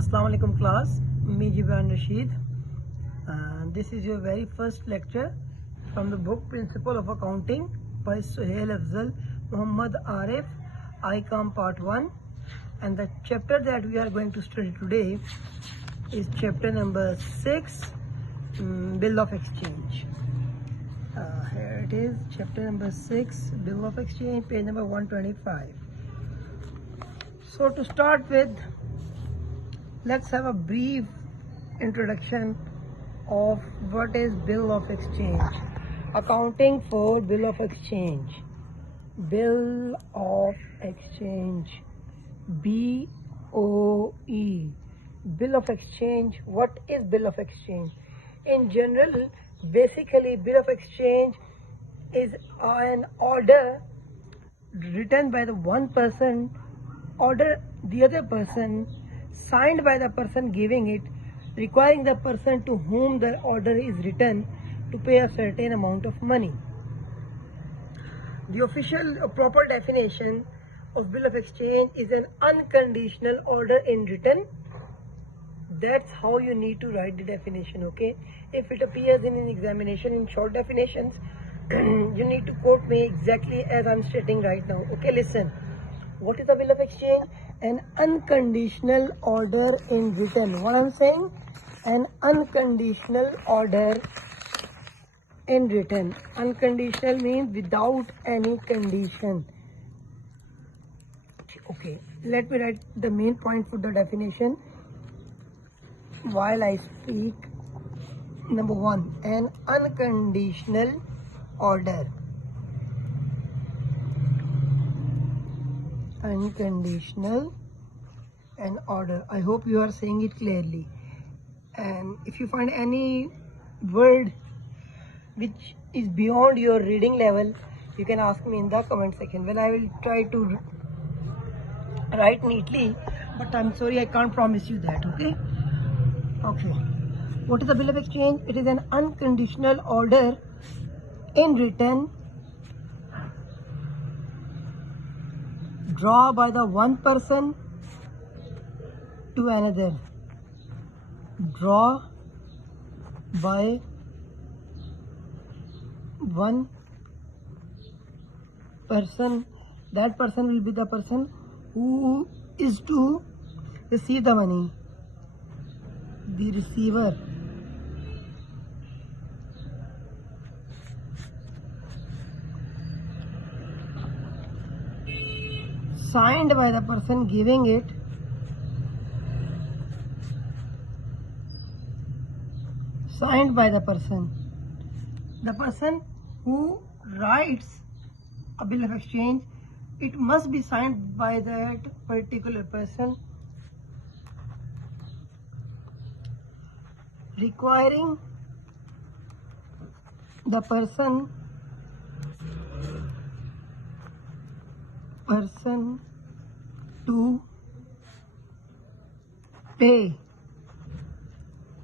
Assalamu alaikum class, me Jiban Rashid. This is your very first lecture from the book Principle of Accounting by Suhail Afzal Muhammad Arif, ICOM Part 1, and the chapter that we are going to study today is chapter number 6, Bill of Exchange. Here it is, chapter number 6, Bill of Exchange, page number 125. So to start with, let's have a brief introduction of what is Bill of Exchange. Accounting for Bill of Exchange. Bill of Exchange. BOE. Bill of Exchange. What is Bill of Exchange? In general, basically Bill of Exchange is an order written by the one person, order the other person, signed by the person giving it, requiring the person to whom the order is written to pay a certain amount of money. The official proper definition of Bill of Exchange is an unconditional order in written. That's how you need to write the definition, okay? If it appears in an examination in short definitions, you need to quote me exactly as I'm stating right now. Okay, listen. What is a Bill of Exchange? An unconditional order in written. What I'm saying? An unconditional order in written. Unconditional means without any condition. Okay, let me write the main point for the definition while I speak. Number 1, an unconditional order. Unconditional and order. I hope you are saying it clearly. And if you find any word which is beyond your reading level, you can ask me in the comment section. Well, I will try to write neatly, but I'm sorry I can't promise you that. Okay. What is the Bill of Exchange? It is an unconditional order in written, draw by the one person to another. Draw by one person. That person will be the person who is to receive the money. The receiver. Signed by the person giving it. Signed by the person. The person who writes a Bill of Exchange, it must be signed by that particular person, requiring the person to pay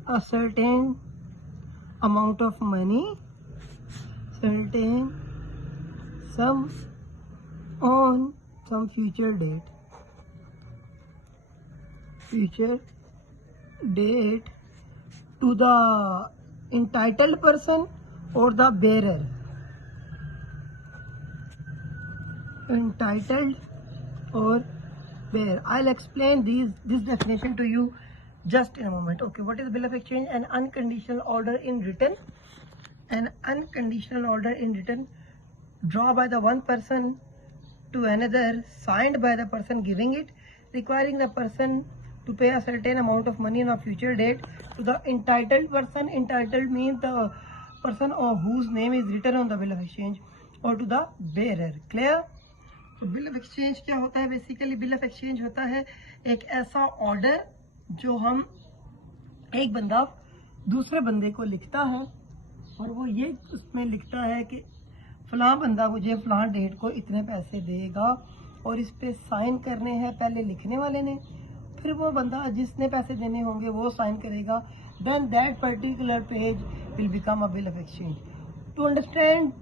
a certain amount of money, certain sum on some future date to the entitled person or the bearer. Entitled or bearer. I'll explain this definition to you just in a moment. Okay, what is Bill of Exchange? An unconditional order in written. An unconditional order in written, draw by the one person to another, signed by the person giving it, requiring the person to pay a certain amount of money on a future date to the entitled person. Entitled means the person or whose name is written on the Bill of Exchange, or to the bearer. Clear? तो bill of exchange क्या होता है? Basically bill of exchange होता है एक ऐसा order जो हम एक बंदा दूसरे बंदे को लिखता है, और वो ये उसमें लिखता है कि फलां बंदा मुझे फलां डेट को इतने पैसे देगा, और इस पे साइन करने हैं पहले लिखने वाले ने, फिर वो बंदा जिसने पैसे देने होंगे वो साइन करेगा. Then that particular page will become a bill of exchange. To understand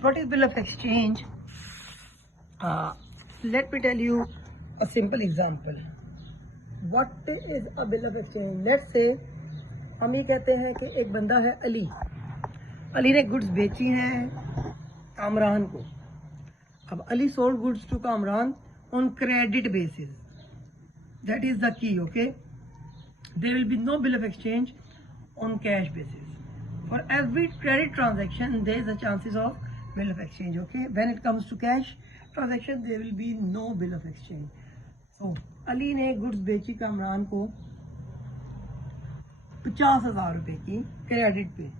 what is bill of exchange, let me tell you a simple example. What is a bill of exchange? Let's say हम ये कहते हैं कि एक बंदा है अली, अली ने goods बेची हैं कामरान को। अब Ali sold goods to Kamran on credit basis, that is the key, okay. There will be no bill of exchange on cash basis. For every credit transaction there is a chances of bill of exchange, okay. When it comes to cash transaction there will be no bill of exchange. So Ali ने goods बेची कामरान को 50,000 रुपए की credit पे,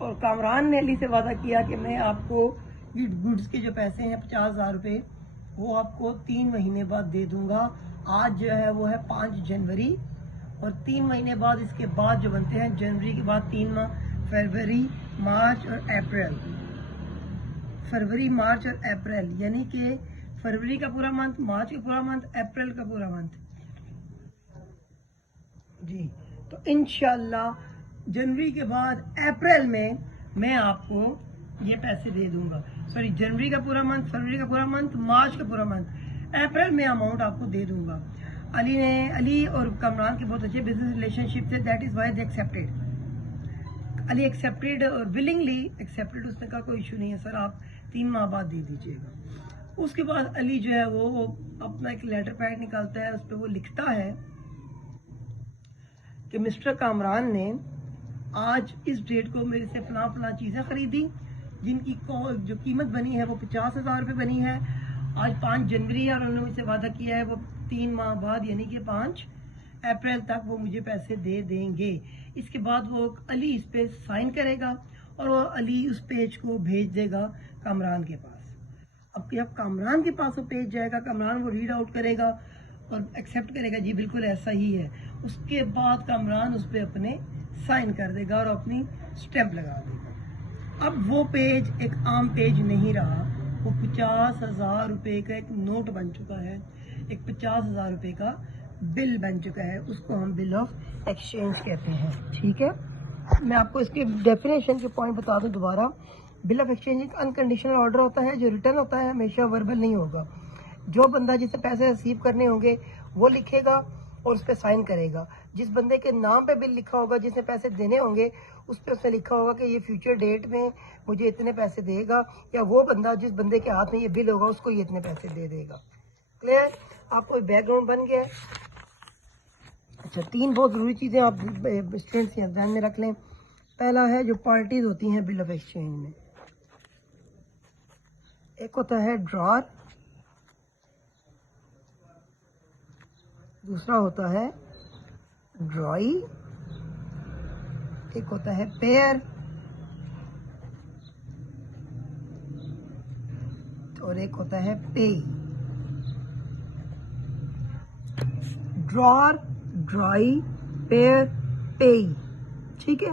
और कामरान ने अली से वादा किया कि मैं आपको ये गुड्स के जो पैसे हैं 50,000 रुपए वो आपको 3 महीने बाद दे दूंगा। आज जो है वो है 5 जनवरी, और 3 महीने बाद इसके बाद जो बनते हैं, जनवरी के बाद 3 माह, फरवरी, मार्च और अप्रैल। फरवरी, मार्च और अप्रैल, यानी कि फरवरी का पूरा मंथ, मार्च का पूरा मंथ, अप्रैल का पूरा मंथ जी। तो इंशाल्लाह जनवरी के बाद अप्रैल में मैं आपको ये पैसे दे दूंगा। सॉरी, जनवरी का पूरा मंथ, फरवरी का पूरा मंथ, मार्च का पूरा मंथ, अप्रैल में अमाउंट आपको दे दूंगा। अली और कामरान के बहुत अच्छे बिजनेस रिलेशनशिप थे, that is why they accepted. Ali accepted और विलिंगली एक्सेप्टेड। उसने कहा कोई इशू नहीं है सर, आप 3 माह बाद दे दीजिएगा। उसके बाद अली जो है वो अपना एक लेटर पैड निकालता है, उस पर वो लिखता है कि मिस्टर कामरान ने आज इस डेट को मेरे से फला चीज़ें खरीदी, जिनकी जो कीमत बनी है वो 50,000 रुपये बनी है। आज 5 जनवरी है और उन्होंने मुझसे वादा किया है वो 3 माह बाद यानी कि 5 अप्रैल तक वो मुझे पैसे दे देंगे। इसके बाद वो अली इस पे साइन करेगा और वो अली उस पेज को भेज देगा कामरान के पास। अब जब कामरान के पास वो पेज जाएगा, कामरान वो रीड आउट करेगा और एक्सेप्ट करेगा, जी बिल्कुल ऐसा ही है। उसके बाद कामरान उस पर अपने साइन कर देगा और अपनी स्टैंप लगा देगा। अब वो पेज एक आम पेज नहीं रहा, वो 50,000 रुपये का एक नोट बन चुका है, एक 50,000 रुपये का बिल बन चुका है। उसको हम बिल ऑफ एक्सचेंज कहते हैं, ठीक है। मैं आपको इसके डेफिनेशन के पॉइंट बता दूं दोबारा। बिल ऑफ एक्सचेंज एक अनकंडीशनल ऑर्डर होता है जो रिटर्न होता है, हमेशा वर्बल नहीं होगा। जो बंदा जिसे पैसे रिसीव करने होंगे वो लिखेगा और उस पर साइन करेगा। जिस बंदे के नाम पे बिल लिखा होगा, जिसने पैसे देने होंगे, उस पर उसने लिखा होगा कि ये फ्यूचर डेट में मुझे इतने पैसे देगा, या वो बंदा जिस बंदे के हाथ में ये बिल होगा उसको ये इतने पैसे दे देगा। क्लियर? आपको बैकग्राउंड बन गया। अच्छा, 3 बहुत ज़रूरी चीज़ें आप स्टूडेंट्स ध्यान में रख लें। पहला है जो पार्टीज होती हैं बिल ऑफ एक्सचेंज में, एक होता है ड्रॉर, दूसरा होता है ड्रॉई, एक होता है पेयर और एक होता है पे। ड्रॉर, ड्रॉई, पेयर, पे, ठीक है।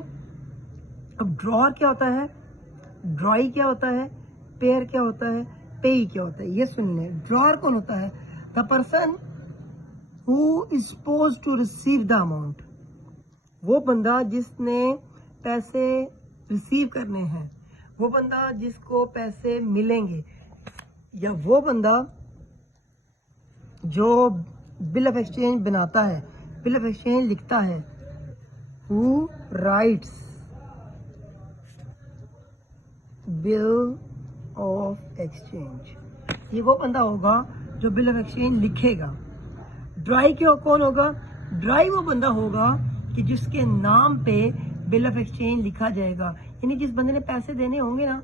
अब ड्रॉर क्या होता है, ड्रॉई क्या होता है, पेयर क्या होता है, पे क्या होता है, ये सुन लें। ड्रॉर कौन होता है? The person who is suppose to receive the amount, वो बंदा जिसने पैसे रिसीव करने हैं, वो बंदा जिसको पैसे मिलेंगे, या वो बंदा जो बिल ऑफ एक्सचेंज बनाता है, बिल ऑफ एक्सचेंज लिखता है। Who rights bill of exchange, ये वो बंदा होगा जो बिल ऑफ एक्सचेंज लिखेगा। ड्राई क्यों कौन होगा? ड्राई वो बंदा होगा कि जिसके नाम पे बिल ऑफ एक्सचेंज लिखा जाएगा, यानी जिस बंदे ने पैसे देने होंगे ना,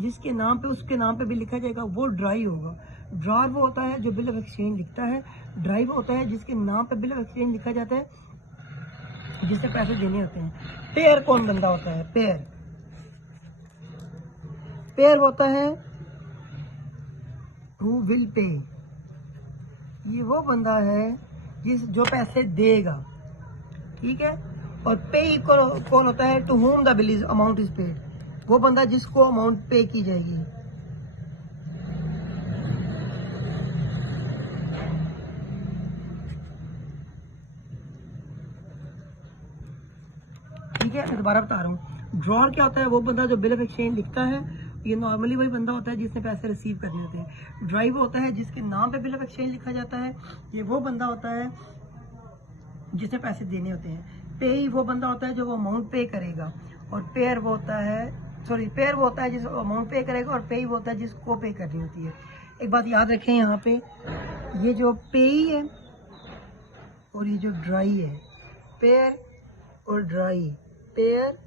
जिसके नाम पे, उसके नाम पे भी लिखा जाएगा, वो ड्राई होगा। ड्रॉर वो होता है जो बिल ऑफ एक्सचेंज लिखता है, ड्राई वो होता है जिसके नाम पे बिल ऑफ एक्सचेंज लिखा जाता है, जिससे पैसे देने होते हैं। पेयर कौन बंदा होता है? पेयर, पेयर होता है हु विल पे, ये वो बंदा है जो पैसे देगा, ठीक है। और पे कौन होता है? To whom the bill is amount is paid, वो बंदा जिसको अमाउंट पे की जाएगी। ठीक है, मैं दोबारा बता रहा हूँ। ड्रॉर क्या होता है? वो बंदा जो बिल ऑफ एक्सचेंज लिखता है, ये नॉर्मली वही बंदा होता है जिसने पैसे रिसीव करने होते हैं। ड्राई वो होता है जिसके नाम पे बिल ऑफ एक्सचेंज लिखा जाता है, ये वो बंदा होता है जिसने पैसे देने होते हैं। पे वो बंदा होता है जो वो अमाउंट पे करेगा, और पेयर वो होता है, सॉरी पेयर वो होता है जिस अमाउंट पे करेगा, और पे वो होता है जिसको पे करनी होती है। एक बात याद रखें, यहाँ पे ये जो पेई है और ये जो ड्राई है, पेयर और ड्राई, पेयर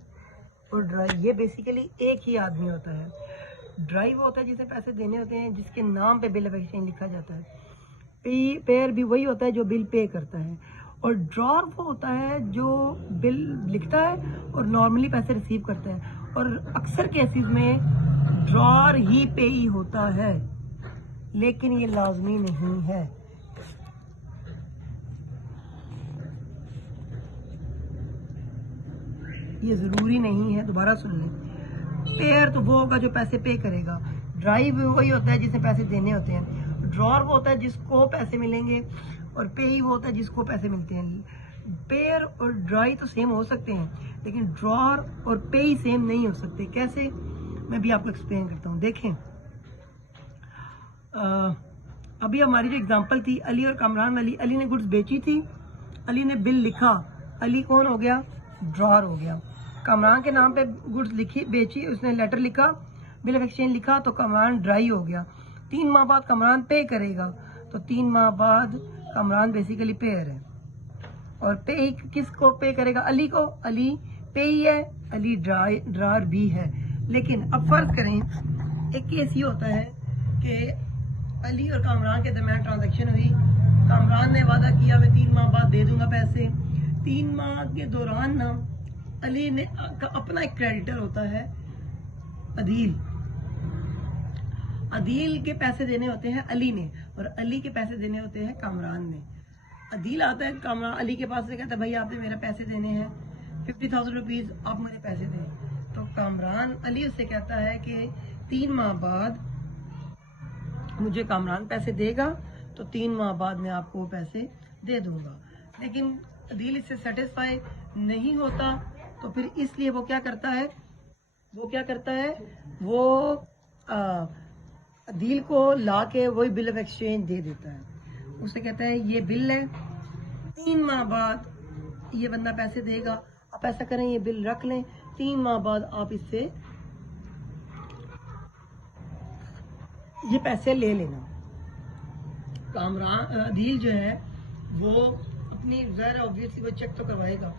और ड्राई, ये बेसिकली एक ही आदमी होता है। ड्राई वो होता है जिसे पैसे देने होते हैं, जिसके नाम पे बिल ऑफ एक्सचेंज लिखा जाता है। पेयर भी वही होता है जो बिल पे करता है, और ड्रॉर वो होता है जो बिल लिखता है और नॉर्मली पैसे रिसीव करता है। और अक्सर केसेस में ड्रॉर ही पेई होता है, लेकिन ये लाजमी नहीं है। ये जरूरी नहीं है, दोबारा सुन लें। पेयर तो वो होगा जो पैसे पे करेगा, ड्राई वही होता है जिसे पैसे देने होते हैं, ड्रॉर वो होता है जिसको पैसे मिलेंगे, और पे ही वो होता है जिसको पैसे मिलते हैं। पेयर और ड्राई तो सेम हो सकते हैं, लेकिन ड्रॉर और पे ही सेम नहीं हो सकते। कैसे, मैं भी आपको एक्सप्लेन करता हूँ। देखें, अभी हमारी जो एग्जांपल थी, अली और कामरान, अली ने गुड्स बेची थी, अली ने बिल लिखा, अली कौन हो गया, ड्रॉर हो गया। कामरान के नाम पे गुड्स लिखी, बेची, उसने लेटर लिखा, बिल ऑफ एक्सचेंज लिखा, तो कामरान ड्राई हो गया। 3 माह बाद कामरान पे करेगा, तो 3 माह बाद कामरान बेसिकली पेयर है। और पे किसको पे करेगा, अली को, अली पे ही है, अली ड्रार भी है। लेकिन अब फर्क करें, एक केस ये होता है कि अली और कामरान के दरमियान ट्रांजैक्शन हुई, कामरान ने वादा किया मैं 3 माह बाद दे दूंगा पैसे। 3 माह के दौरान ना अली ने अपना एक क्रेडिटर होता है अदील, अदील के पैसे देने होते हैं अली ने, और अली के पैसे देने होते हैं कामरान ने। अदील आता है कामरान अली के पास से, कहता है भाई आपने मेरे पैसे देने हैं 50,000 रुपीज, आप मुझे पैसे दें। तो कामरान अली उससे कहता है कि 3 माह बाद मुझे कामरान पैसे देगा, तो 3 माह बाद मैं आपको वो पैसे दे दूंगा। लेकिन अदील इससे सेटिस्फाई नहीं होता, तो फिर इसलिए वो क्या करता है, वो अदील को ला के वही बिल ऑफ एक्सचेंज दे देता है। उससे कहता है ये बिल है, 3 माह बाद ये बंदा पैसे देगा, आप ऐसा करें ये बिल रख लें, 3 माह बाद आप इससे ये पैसे ले लेना। कामरान अदील जो है वो अपनी ज़ाहिर ऑब्वियसली वो चेक तो करवाएगा,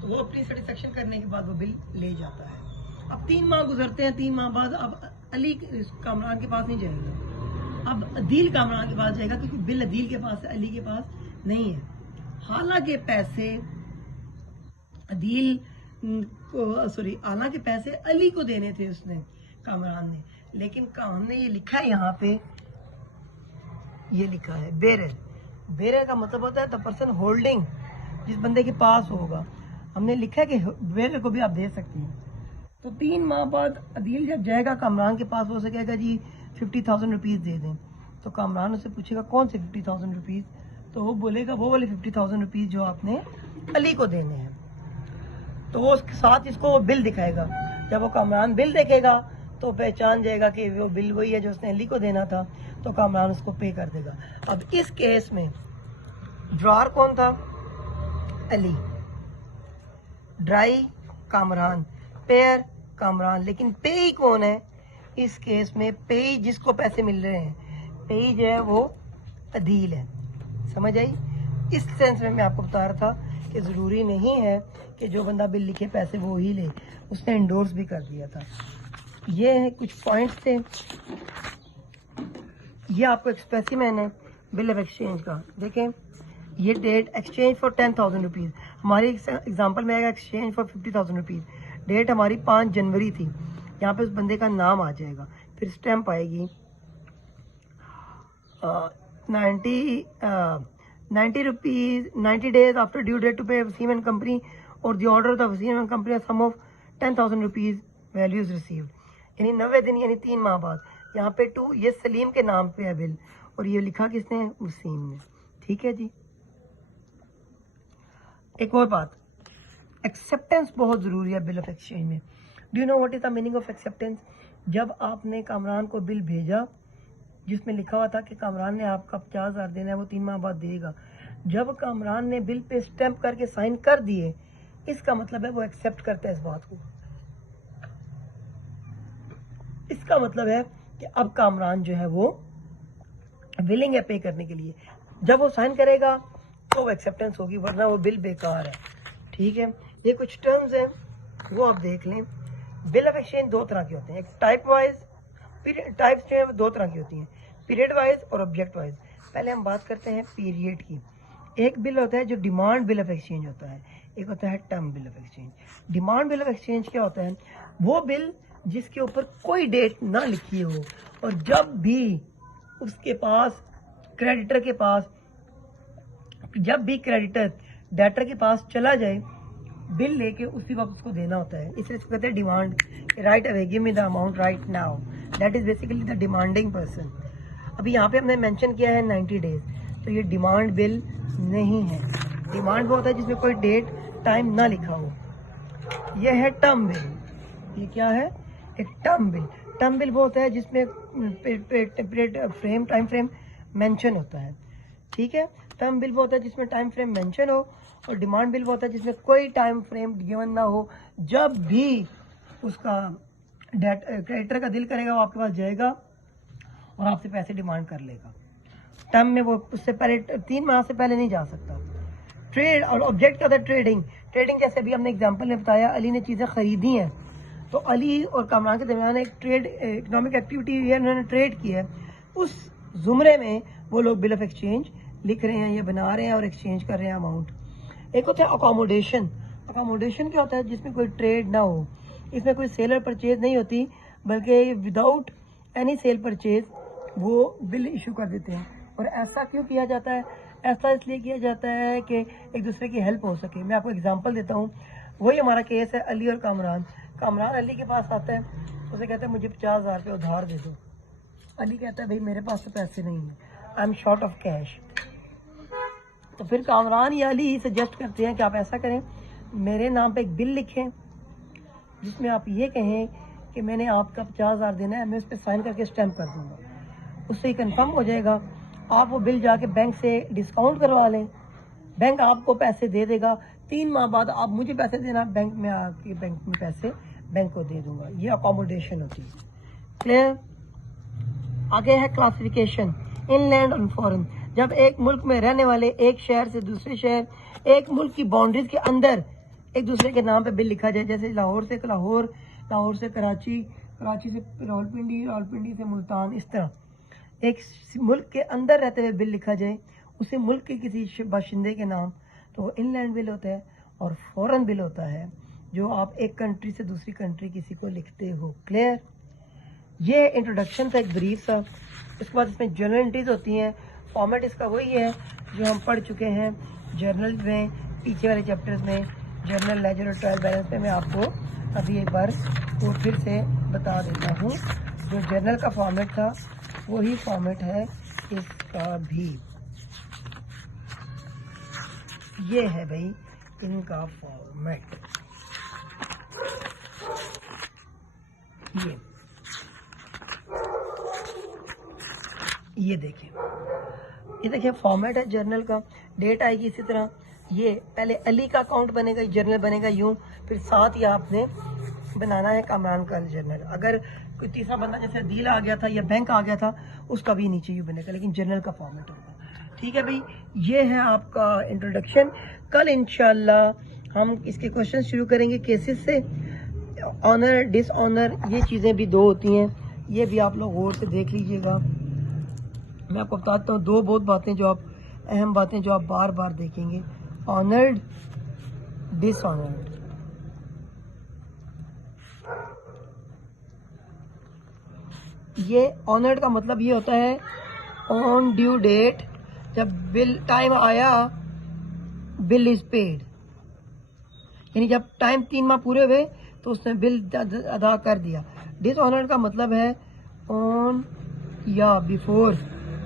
तो वो अपनी सेटिस्फेक्शन करने के बाद वो बिल ले जाता है। अब 3 माह गुजरते हैं, 3 माह बाद अब अली कामरान के पास नहीं जाएगा, अब अदील कामरान के पास जाएगा, क्योंकि बिल अदील के पास है, अली के पास नहीं है। हालांकि पैसे अदील को, सॉरी, हालांकि पैसे अली को देने थे उसने, कामरान ने, लेकिन हमने ये लिखा है यहाँ पे, ये लिखा है बेरर। बेरर का मतलब होता है द पर्सन होल्डिंग, जिस बंदे के पास होगा। हमने लिखा है कि बेरर को भी आप दे सकते हैं। तो 3 माह बाद अदील जब जाएगा कामरान के पास, हो सकेगा जी 50,000 रुपीज दे दें, तो कामरान उससे पूछेगा कौन से 50,000 रुपीज, तो वो बोलेगा वो वाले 50,000 रुपीज जो आपने अली को देने हैं। तो वो उसके साथ इसको बिल दिखाएगा। जब वो कामरान बिल देखेगा तो पहचान जाएगा कि वो बिल वही है जो उसने अली को देना था, तो कामरान उसको पे कर देगा। अब इस केस में ड्रॉर कौन था, अली, ड्राई कामरान, पेयर कामरान, लेकिन पेई कौन है इस केस में, पेई जिसको पैसे मिल रहे हैं, पेई जो है वो अदील है। समझ आई? इस सेंस में मैं आपको बता रहा था कि ज़रूरी नहीं है कि जो बंदा बिल लिखे पैसे वो ही ले, उसने इंडोर्स भी कर दिया था। ये है कुछ पॉइंट्स थे, ये आपको एक स्पेसिमेन है बिल ऑफ एक्सचेंज का। देखें, ये डेट एक्सचेंज फॉर 10,000 रुपीज़, हमारी एग्जांपल में आएगा एक्सचेंज फॉर 50,000 रुपीज़। डेट हमारी 5 जनवरी थी, यहाँ पे उस बंदे का नाम आ जाएगा, फिर स्टैंप आएगी 90 rupees 90 days after due date to pay Wasim and company और the order of the Wasim and company sum of 10,000 rupees values received, यानी 90 दिन यानी 3 माह बाद। यहाँ पे 2 ये सलीम के नाम पे है बिल, और ये लिखा किसने, वसीम ने। ठीक है जी। एक और बात, एक्सेप्टेंस बहुत जरूरी है बिल ऑफ एक्सचेंज में। Do you know what is the meaning of acceptance? जब आपने कामरान को बिल भेजा जिसमें लिखा हुआ था कि कामरान ने आपका 50,000 देना है, वो 3 माह बाद देगा, जब कामरान ने बिल पे स्टैंप करके साइन कर दिए, इसका मतलब है वो एक्सेप्ट करता है इस बात को। इसका मतलब है कि अब कामरान जो है वो विलिंग है पे करने के लिए। जब वो साइन करेगा तो वो एक्सेप्टेंस होगी, वरना वो बिल बेकार है। ठीक है, ये कुछ टर्म्स हैं वो आप देख लें। बिल ऑफ एक्सचेंज दो तरह के होते हैं, एक टाइप वाइज, टाइप्स जो है दो तरह की होती हैं, पीरियड वाइज और ऑब्जेक्ट वाइज। पहले हम बात करते हैं पीरियड की। एक बिल होता है जो डिमांड बिल ऑफ एक्सचेंज होता है, एक होता है term bill of exchange. Demand bill of exchange क्या होता है? वो बिल जिसके ऊपर कोई डेट ना लिखी हो, और जब भी उसके पास क्रेडिटर के पास, जब भी क्रेडिटर डेटर के पास चला जाए बिल लेके उसी वक्त उसको देना होता है, इसलिए इसको कहते हैं demand. Right away, give me the amount right now, that is basically the demanding person. अभी यहाँ पे हमने मेंशन किया है 90 डेज, तो ये डिमांड बिल नहीं है। डिमांड वो होता है जिसमें कोई डेट टाइम ना लिखा हो। ये है टर्म बिल। ये क्या है? एक टर्म बिल। टर्म बिल वो होता है जिसमें टाइम फ्रेम मेंशन होता है। ठीक है, टर्म बिल वो होता है जिसमें टाइम फ्रेम मेंशन हो, और डिमांड बिल वो होता है जिसमें कोई टाइम फ्रेम गिवन ना हो। जब भी उसका क्रेडिटर का दिल करेगा वो आपके पास जाएगा और आपसे पैसे डिमांड कर लेगा। टर्म में वो उससे पहले 3 माह से पहले नहीं जा सकता। ट्रेड और ऑब्जेक्ट का था ट्रेडिंग। ट्रेडिंग जैसे अभी हमने एग्जांपल में बताया, अली ने चीज़ें खरीदी हैं, तो अली और कामरान के दरमियान एक ट्रेड इकोनॉमिक एक्टिविटी हुई है, उन्होंने ट्रेड किया है। उस जुमरे में वो लोग बिल ऑफ एक्सचेंज लिख रहे हैं, ये बना रहे हैं और एक्सचेंज कर रहे हैं अमाउंट। एक होता है अकोमोडेशन। अकोमोडेशन क्या होता है? जिसमें कोई ट्रेड ना हो, इसमें कोई सेल और परचेज नहीं होती, बल्कि विदाउट एनी सेल परचेज वो बिल इशू कर देते हैं। और ऐसा क्यों किया जाता है? ऐसा इसलिए किया जाता है कि एक दूसरे की हेल्प हो सके। मैं आपको एग्जांपल देता हूँ, वही हमारा केस है अली और कामरान। कामरान अली के पास आता है, उसे कहता है मुझे 50,000 रुपये उधार दे दो। अली कहता है भाई मेरे पास तो पैसे नहीं है, I am short of cash. तो फिर कामरान या अली सजेस्ट करते हैं कि आप ऐसा करें, मेरे नाम पे एक बिल लिखें जिसमें आप ये कहें कि मैंने आपका 50,000 देना है, मैं उस पर साइन करके स्टैम्प कर दूंगा। उससे ही कंफर्म हो जाएगा। आप वो बिल जाके बैंक से डिस्काउंट करवा लें, बैंक आपको पैसे दे देगा। 3 माह बाद आप मुझे पैसे देना, बैंक में आके बैंक में पैसे बैंक को दे दूंगा। ये अकोमोडेशन होती है। क्लियर? आगे है क्लासिफिकेशन, इनलैंड और फॉरेन। जब एक मुल्क में रहने वाले एक शहर से दूसरे शहर, एक मुल्क की बाउंड्रीज के अंदर एक दूसरे के नाम पे बिल लिखा जाए, जैसे लाहौर से लाहौर, लाहौर से कराची, कराची से रावलपिंडी, रावलपिंडी से मुल्तान, इस तरह एक मुल्क के अंदर रहते हुए बिल लिखा जाए उसे मुल्क के किसी बाशिंदे के नाम, तो वो इनलैंड बिल होता है। और फॉरेन बिल होता है जो आप एक कंट्री से दूसरी कंट्री किसी को लिखते हो। क्लियर? ये इंट्रोडक्शन था एक ब्रीफ सा। इसके बाद इसमें जर्नल एंट्रीज होती हैं। फॉर्मेट इसका वही है जो हम पढ़ चुके हैं जर्नल में, पीछे वाले चैप्टर्स में, जर्नल, लेजर और ट्रायल बैलेंस पे। मैं आपको अभी एक बार वो फिर से बता देता हूँ। जो जर्नल का फॉर्मेट था वही फॉर्मेट है इसका भी। ये है भाई इनका फॉर्मेट। ये देखिए फॉर्मेट है जर्नल का। डेट आएगी इसी तरह। ये पहले अली का अकाउंट बनेगा, जर्नल बनेगा यूं, फिर साथ ही आपने बनाना है कामरान का जर्नल। अगर कोई तीसरा बंदा जैसे डील आ गया था या बैंक आ गया था, उसका भी नीचे यूं बनेगा, लेकिन जर्नल का फॉर्मेट होगा। ठीक है भाई, ये है आपका इंट्रोडक्शन। कल इंशाल्लाह हम इसके क्वेश्चन शुरू करेंगे केसेस से। ऑनर, डिसऑनर, ये चीज़ें भी 2 होती हैं, ये भी आप लोग गौर से देख लीजिएगा। मैं आपको बताता हूँ 2 बहुत बातें जो आप, अहम बातें जो आप बार बार देखेंगे। Honoured, dishonoured. ये ऑनर्ड का मतलब ये होता है ऑन ड्यू डेट, जब बिल टाइम आया बिल इज पेड, यानी जब टाइम 3 माह पूरे हुए तो उसने बिल अदा कर दिया। डिसऑनर्ड का मतलब है ऑन या before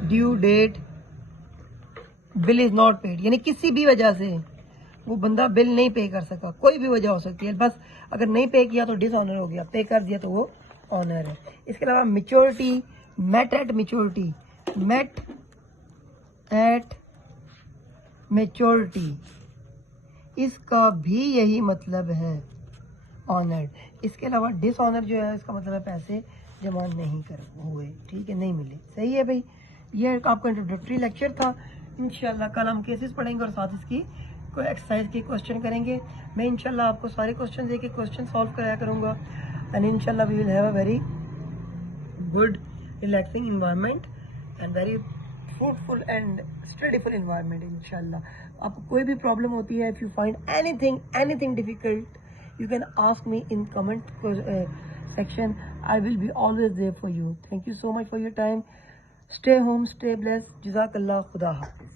due date bill is not paid, यानी किसी भी वजह से वो बंदा बिल नहीं पे कर सका। कोई भी वजह हो सकती है, बस अगर नहीं पे किया तो डिसऑनर हो गया, पे कर दिया तो वो ऑनर है। इसके अलावा maturity, met at maturity, met at maturity, इसका भी यही मतलब है ऑनर्ड। इसके अलावा डिसऑनर जो है इसका मतलब है पैसे जमा नहीं कर हुए, ठीक है, नहीं मिले। सही है भाई, ये आपका इंट्रोडक्टरी लेक्चर था। इंशाल्लाह कल हम केसेस पढ़ेंगे और साथ इसकी कोई एक्सरसाइज के क्वेश्चन करेंगे। मैं इंशाल्लाह आपको सारे क्वेश्चन दे के क्वेश्चन सॉल्व कराया करूँगा एंड इंशाल्लाह we will have a very good relaxing environment and very fruitful and studyful environment. इंशाल्लाह आपको कोई भी प्रॉब्लम होती है, if you find anything difficult, you can ask me in comment section. I will be always there for you. Thank you so much for your time. Stay home, stay blessed. Jazakallah, Khuda Hafiz.